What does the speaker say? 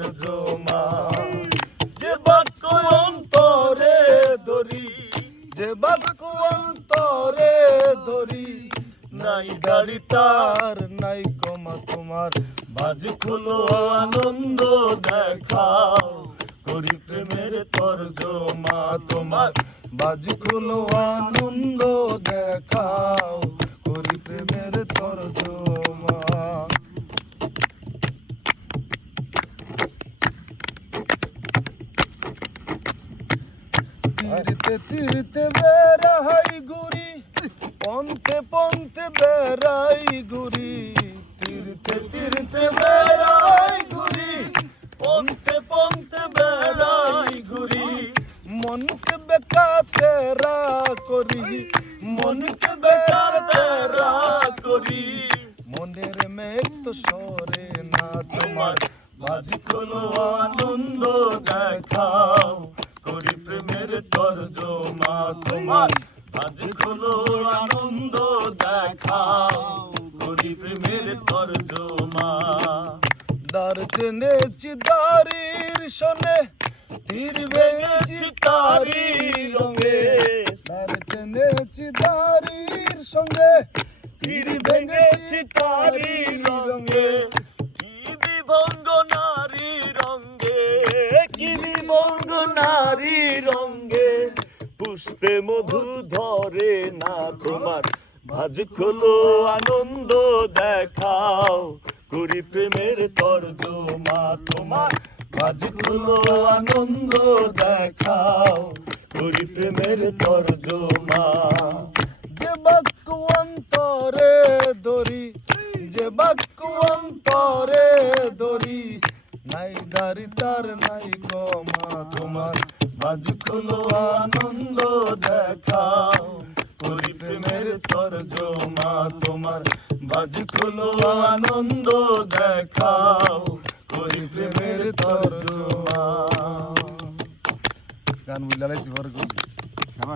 তর্জমা। যে বাক্য অন্তরে ধরি, যে বাক্য অন্তরে ধরি, নাই দাড়ি তার নাই কমা তোমার। বাজ খোলো আনন্দ দেখাও, করি প্রেমের তর্জমা তোমার। বাজ খোলো আনন্দ দেখাও, করি প্রেমের তর্জমা। তীরতে তীরতে বেড়াই ঘুরি, পন্থে পন্থে বেড়াই ঘুরি। তীরতে তীরতে বেড়াই ঘুরি, পন্থে পন্থে বেড়াই ঘুরি। মনকে বেকাতে রা করি, মনকে বেকাতে রা করি। মনের মেঘ তো সরে না তোমার। বাজ খোলো আনন্দ দেখাও, করি প্রেমের তর্জমা তোমার। বাজ খোলো আনন্দ দেখাও, করি প্রেমের তর্জমা। দার টেনেছি দাড়ির শোনে, তীর ভেঙেছি তারি রঙে। দার টেনেছি দাড়ির সঙ্গে, তীর ভেঙেছি তারি রঙে। কি বিভঙ্গ নারী রঙে, কি বিভঙ্গ নারী রঙে। পুষ্পে মধু ধরে না তোমার। বাজ খোলো আনন্দ দেখাও, করি প্রেমের তর্জমা তোমার। বাজ খোলো আনন্দ দেখাও, করি প্রেমের তর্জমা। যে বাক্য অন্তরে ধরি, যে বাক্য অন্তরে ধরি, নাই দাড়ি তার নাই কমা তোমার। বাজ খোলো আনন্দ দেখাও, করি প্রেমের তর্জমা তোমার। বাজ খোলো আনন্দ দেখাও, করি প্রেমের তর্জমা। গান বুঝলাম।